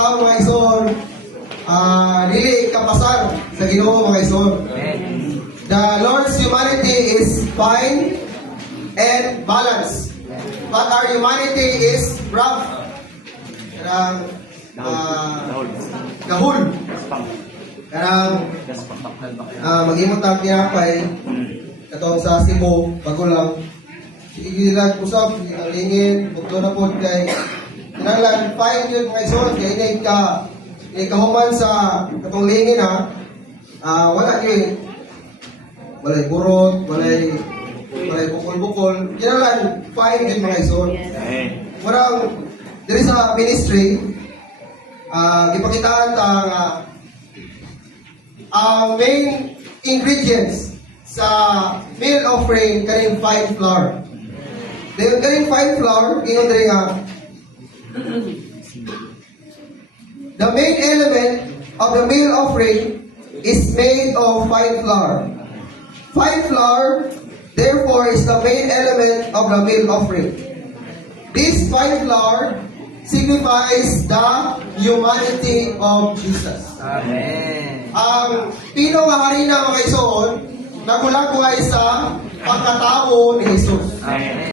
pagkatao mga igsoon, dili kapasar sa Ginoo mga igsoon. The Lord's humanity is fine and balanced, but our humanity is rough. Karang gahul. Karang mag-imot ang tinapay katong sa Cebu, Bagulang. Igilag usap, alingin, bukto na po kay kinahanglan fine yun mga igsoon kay ini kahuman sa katong lingin wala yun. Walay burot, walay bukol-bukol. Kinahanglan fine yun mga igsoon. Marang diri sa ministry, gipakitaan ta nga ang main ingredients sa meal offering kaning fine flour. Kaning fine flour, ingon diri nga the main element of the meal offering is made of fine flour. Fine flour, therefore, is the main element of the meal offering. This fine flour signifies the humanity of Jesus. Amen. Ang pino nga harina mga igsoon, nagulagway sa pagkatao ni Jesus. Amen.